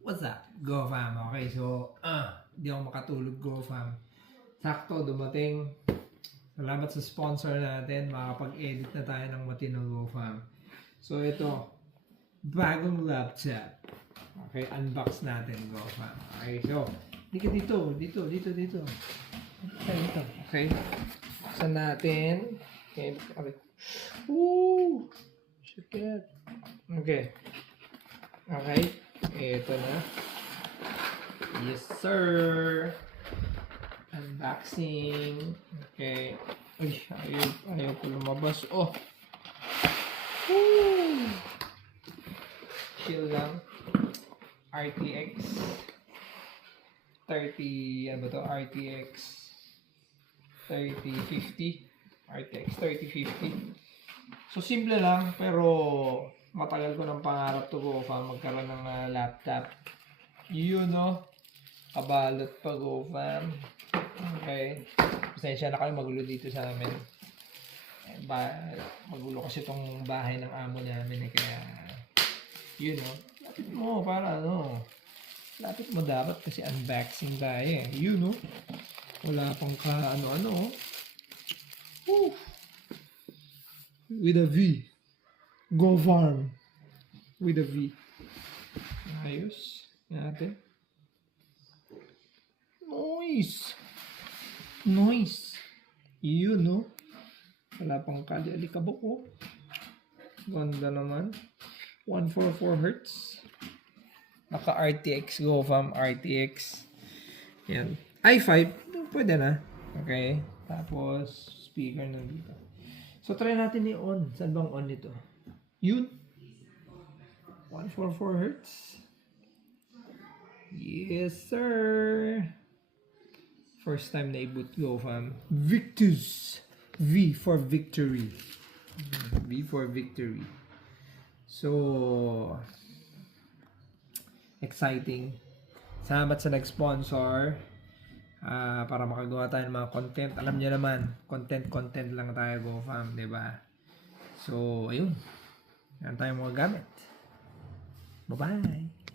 What's up? Go fam. Okay, so, di ako makatulog, go fam. Sakto, dumating. Salamat sa sponsor natin. Makapag-edit na tayo ng matino, go fam. So, ito. Bagong laptop. Okay, unbox natin, go fam. Okay, so, dito. Dito. Okay. Buksan natin. Okay, Woo! Shit. Okay. Okay. Ito na. Yes, sir. Unboxing. Okay. Uy, ayaw ko lumabas. Oh. Woo! Chill lang. RTX 30, ano ba to? RTX 3050. RTX 3050. So, simple lang, pero matagal ko ng pangarap to go fam, magkaroon ng laptop. Yun, no? Kabalot pa go fam. Okay. Pasensya na kayo, magulo dito sa amin. Magulo kasi itong bahay ng amo namin. Kaya, yun, no? Lapit mo, para ano. Lapit mo dapat kasi unboxing tayo. Yun, no? Wala pang ano-ano. Woo! With a V. Go farm. With a V. Ayos. Natin. Noise. Yun, no? Wala pang kali-alikabok, oh. Ganda naman. 144 Hz. Naka RTX. Go fam. RTX. Yan. i5. Pwede na. Okay. Tapos, speaker na dito. So, try natin i-on. Saan bang on nito? Yun. 144 Hz. Yes, sir. First time na i-boot go fam. Victus. V for victory. V for victory. So, exciting. Salamat sa nag-sponsor. Para makagawa tayo ng mga content. Alam niyo naman, content lang tayo go fam, 'di ba? So, ayun. Yan tayo mga gamit. Bye-bye.